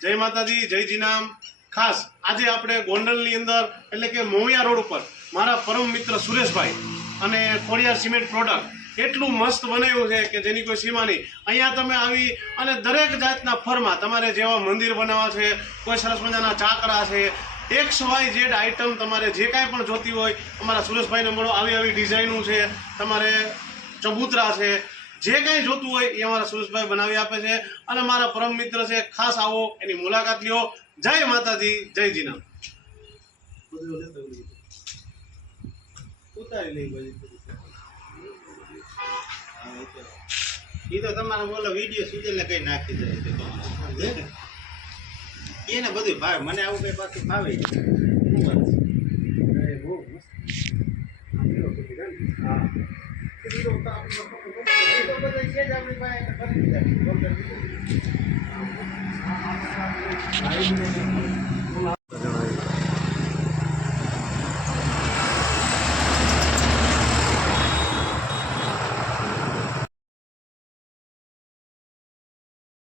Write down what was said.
જય માતાજી, જય જીનામ। ખાસ આજે આપણે ગોંડલની અંદર એટલે કે મોવિયા રોડ ઉપર મારા પરમ મિત્ર સુરેશભાઈ અને ખોડિયાર સિમેન્ટ પ્રોડક્ટ એટલું મસ્ત બનાવ્યું છે કે જેની કોઈ સીમા નહીં। અહીંયા તમે આવી અને દરેક જાતના ફરમાં તમારે જેવા મંદિર બનાવવા છે, કોઈ સરસ મજાના ચાકડા છે, XYZ આઈટમ તમારે જે કાંઈ પણ જોતી હોય અમારા સુરેશભાઈને મળો। આવી ડિઝાઇનું છે, તમારે ચબૂતરા છે, જે કંઈ જોતું હોય એ અમારા સુરેશભાઈ બનાવી આપે છે અને મારા પરમ મિત્ર છે। ખાસ આવો, એની મુલાકાત લ્યો। જય માતાજી, જય જીનામ। ઉતારી લઈ એ તો તમારે બોલો વિડીયો સુધીને કઈ નાખી દે એને બધું ભાવે, મને આવું કઈ પાછું ભાવે હા।